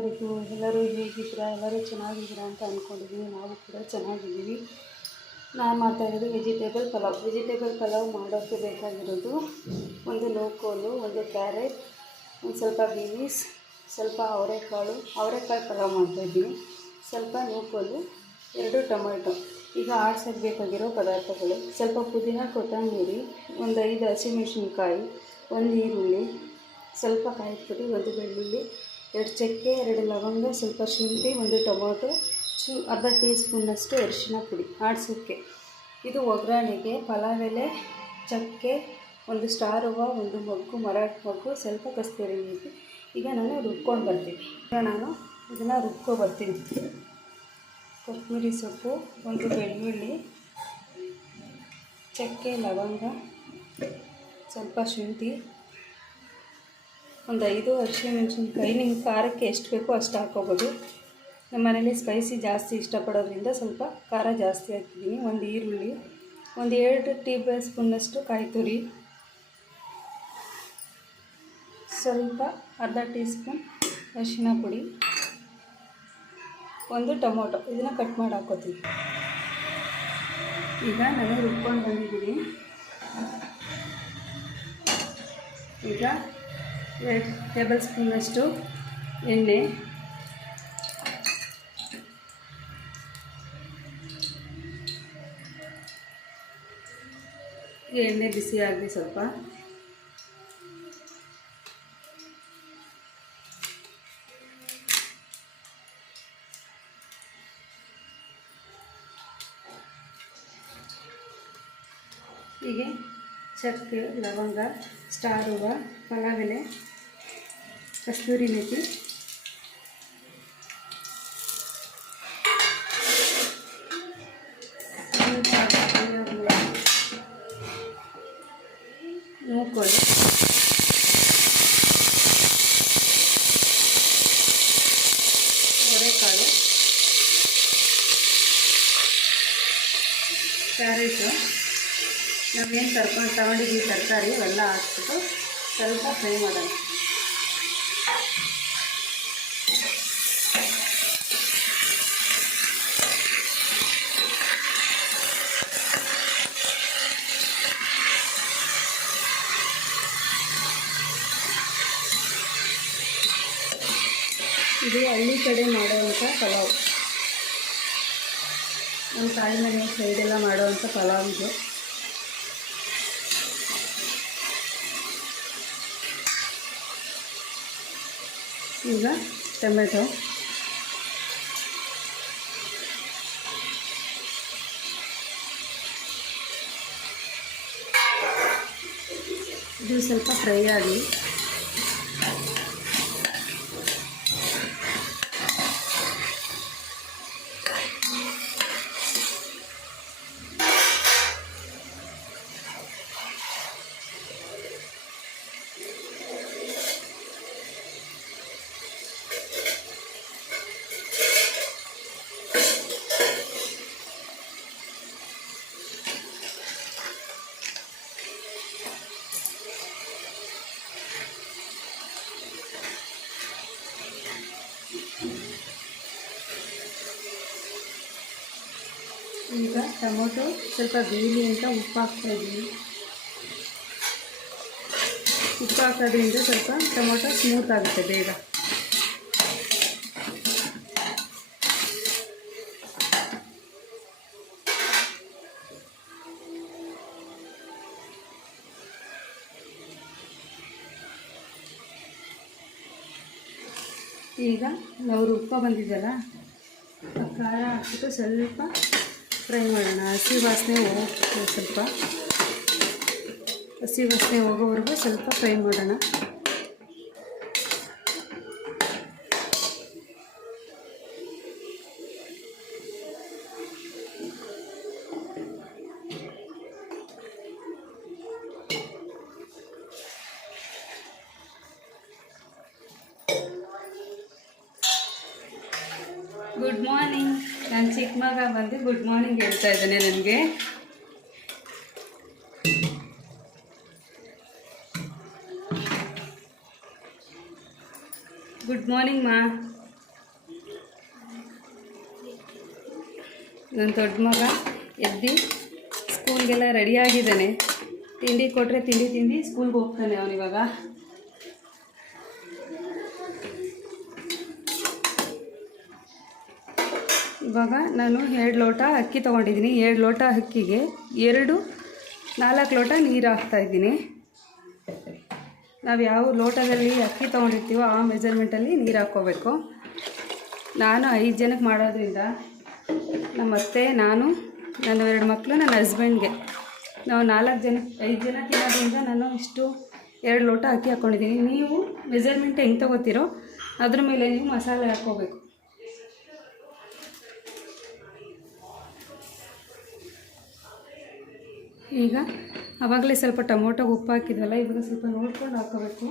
ಎಲ್ಲರೂ ಹೇಗಿದ್ದೀರಾ? ಎಲ್ಲರೂ ಚೆನ್ನಾಗಿದ್ದೀರಾ ಅಂತ ಅಂದ್ಕೊಂಡಿದ್ದೀನಿ. ನಾವು ಕೂಡ ಚೆನ್ನಾಗಿದ್ದೀವಿ. ನಾನು ಮಾಡ್ತಾಯಿರೋದು ವೆಜಿಟೇಬಲ್ ಪಲಾವ್ ಮಾಡೋಕ್ಕೆ ಬೇಕಾಗಿರೋದು ಒಂದು ನೂಕೋಲು, ಒಂದು ಕ್ಯಾರೆಟ್, ಒಂದು ಸ್ವಲ್ಪ ಬೀನ್ಸ್, ಸ್ವಲ್ಪ ಅವರೆಕಾಯಿ ಪಲಾವ್ ಮಾಡ್ತಾಯಿದ್ದೀನಿ, ಸ್ವಲ್ಪ ನೂಕೋಲು, 2 ಟೊಮೆಟೊ. ಈಗ ಆಡ್ಸೋಕ್ಕೆ ಬೇಕಾಗಿರೋ ಪದಾರ್ಥಗಳು: ಸ್ವಲ್ಪ ಪುದೀನ, ಕೊತ್ತಂಬರಿ, ಒಂದು 5 ಹಸಿಮೆಣಸಿನ್ಕಾಯಿ, ಒಂದು ಈರುಳ್ಳಿ, ಸ್ವಲ್ಪ ಕಾಯಿ ಪುಡಿ, ಒಂದು ಬೆಳ್ಳುಳ್ಳಿ, 2 ಚಕ್ಕೆ, 2 ಲವಂಗ, ಸ್ವಲ್ಪ ಶುಂಠಿ, ಒಂದು ಟೊಮೊಟೊ, ಅರ್ಧ ಟೀ ಸ್ಪೂನಷ್ಟು ಅರಿಶಿನ ಪುಡಿ ಆಡಿಸೋಕ್ಕೆ. ಇದು ಒಗ್ಗರಣೆಗೆ ಪಲಾವ್ ಎಲೆ, ಚಕ್ಕೆ, ಒಂದು ಸ್ಟಾರ್ ಹೂವು, ಒಂದು ಮೊಗ್ಗು, ಮರಾಠಿ ಮೊಗ್ಗು, ಸ್ವಲ್ಪ ಕಸ್ತೂರಿ ಮೇಥಿ. ಈಗ ನಾನು ರುಬ್ಕೊಂಡು ಬರ್ತೀನಿ. ಇದನ್ನು ರುಬ್ಕೊಬರ್ತೀನಿ. ಕೊತ್ತಂಬರಿ ಸೊಪ್ಪು, ಒಂದು ಬೆಳ್ಳುಳ್ಳಿ, ಚಕ್ಕೆ, ಲವಂಗ, ಸ್ವಲ್ಪ ಶುಂಠಿ, ಒಂದು 5 ಹಸಿಮೆಣಸಿನ್ಕಾಯಿ. ನಿಮ್ಮ ಖಾರಕ್ಕೆ ಎಷ್ಟು ಬೇಕೋ ಅಷ್ಟು ಹಾಕ್ಕೊಬೋದು. ನಮ್ಮ ಮನೇಲಿ ಸ್ಪೈಸಿ ಜಾಸ್ತಿ ಇಷ್ಟಪಡೋದ್ರಿಂದ ಸ್ವಲ್ಪ ಖಾರ ಜಾಸ್ತಿ ಹಾಕ್ತಿದ್ದೀನಿ. ಒಂದು ಈರುಳ್ಳಿ, ಒಂದು 2 ಟೇಬಲ್ ಸ್ಪೂನಷ್ಟು ಕಾಯಿ ತುರಿ, ಸ್ವಲ್ಪ ಅರ್ಧ ಟೀ ಸ್ಪೂನ್ ಅರಿಶಿನ ಪುಡಿ, ಒಂದು ಟೊಮೊಟೊ. ಇದನ್ನು ಕಟ್ ಮಾಡಿ ಹಾಕ್ಕೋತೀನಿ. ಈಗ ನಾನು ರುಬ್ಕೊಂಡು ಬಂದಿದ್ದೀನಿ. ಈಗ 2 ಟೇಬಲ್ ಸ್ಪೂನಷ್ಟು ಎಣ್ಣೆ, ಎಣ್ಣೆ ಬಿಸಿ ಆಗಲಿ ಸ್ವಲ್ಪ. ಹೀಗೆ ಚಕ್ಕೆ, ಲವಂಗ, ಸ್ಟಾರ್ ಹೂವು, ಪಲಾವ್ ಎಲೆ, ಕಸ್ತೂರಿ ಮೇಥಿ, ನೂಕೋಲು, ಅವರೆಕಾಳು, ಕ್ಯಾರೆಟು, ನಾವೇನು ತಗೊಂಡಿದ್ದೀವಿ ತರಕಾರಿ ಅವೆಲ್ಲ ಹಾಕ್ಬಿಟ್ಟು ಸ್ವಲ್ಪ ಫ್ರೈ ಮಾಡೋಣ. ಇದು ಹಳ್ಳಿ ಕಡೆ ಮಾಡೋವಂಥ ಪಲಾವ್. ನಮ್ಮ ತಾಯಿ ಮನೆ ಸೈಡೆಲ್ಲ ಮಾಡೋವಂಥ ಪಲಾವ್ ಇದು. ಈಗ ಟೊಮೆಟೊ, ಇದು ಸ್ವಲ್ಪ ಫ್ರೈ ಆಗಲಿ. ಈಗ ಟೊಮೊಟೊ ಸ್ವಲ್ಪ ಬೇಯಲಿ ಅಂತ ಉಪ್ಪು ಹಾಕ್ತಾಯಿದ್ದೀನಿ. ಉಪ್ಪು ಹಾಕೋದ್ರಿಂದ ಸ್ವಲ್ಪ ಟೊಮೊಟೊ ಸ್ಮೂತ್ ಆಗುತ್ತೆ ಬೇಗ. ಈಗ ನಾವು ರುಬ್ಬ ಬಂದಿದ್ದಲ್ಲ, ಖಾರ ಹಾಕ್ಬಿಟ್ಟು ಸ್ವಲ್ಪ ಫ್ರೈ ಮಾಡೋಣ. ಹಸಿ ವಾಸನೆ ಹೋಗೋವರೆಗೂ ಸ್ವಲ್ಪ ಫ್ರೈ ಮಾಡೋಣ. Good morning. ನನ್ನ ಚಿಕ್ಕ ಮಗ ಬಂದು ಗುಡ್ ಮಾರ್ನಿಂಗ್ ಹೇಳ್ತಾ ಇದ್ದಾನೆ ನನಗೆ. ಗುಡ್ ಮಾರ್ನಿಂಗ್ ಮಾ. ನನ್ನ ದೊಡ್ಡ ಮಗ ಎದ್ದು ಸ್ಕೂಲ್ಗೆಲ್ಲ ರೆಡಿಯಾಗಿದ್ದಾನೆ. ತಿಂಡಿ ಕೊಟ್ಟರೆ ತಿಂಡಿ ಸ್ಕೂಲ್ಗೆ ಹೋಗ್ತಾನೆ ಅವನಿವಾಗ. ಇವಾಗ ನಾನು 2 ಲೋಟ ಅಕ್ಕಿ ತೊಗೊಂಡಿದ್ದೀನಿ. 2 ಲೋಟ ಅಕ್ಕಿಗೆ 4 ಲೋಟ ನೀರು ಹಾಕ್ತಾಯಿದ್ದೀನಿ. ನಾವು ಯಾವ ಲೋಟದಲ್ಲಿ ಅಕ್ಕಿ ತೊಗೊಂಡಿರ್ತೀವೋ ಆ ಮೆಜರ್ಮೆಂಟಲ್ಲಿ ನೀರು ಹಾಕ್ಕೋಬೇಕು. ನಾನು 5 ಜನಕ್ಕೆ ಮಾಡೋದ್ರಿಂದ ನಮ್ಮ ಅತ್ತೆ, ನಾನು, ನನ್ನ 2 ಮಕ್ಕಳು, ನನ್ನ ಹಸ್ಬೆಂಡ್ಗೆ ನಾವು 5 ಜನ ತಿನ್ನೋದ್ರಿಂದ ನಾನು ಇಷ್ಟು 2 ಲೋಟ ಅಕ್ಕಿ ಹಾಕ್ಕೊಂಡಿದ್ದೀನಿ. ನೀವು ಮೆಜರ್ಮೆಂಟ್ ಹೆಂಗೆ ತೊಗೋತೀರೋ ಅದ್ರ ಮೇಲೆ ನೀವು ಮಸಾಲೆ ಹಾಕ್ಕೋಬೇಕು. ಈಗ ಆವಾಗಲೇ ಸ್ವಲ್ಪ ಟೊಮೊಟೊಗೆ ಉಪ್ಪು ಹಾಕಿದ್ವಲ್ಲ, ಇವಾಗ ಸ್ವಲ್ಪ ನೋಡ್ಕೊಂಡು ಹಾಕ್ಕೋಬೇಕು.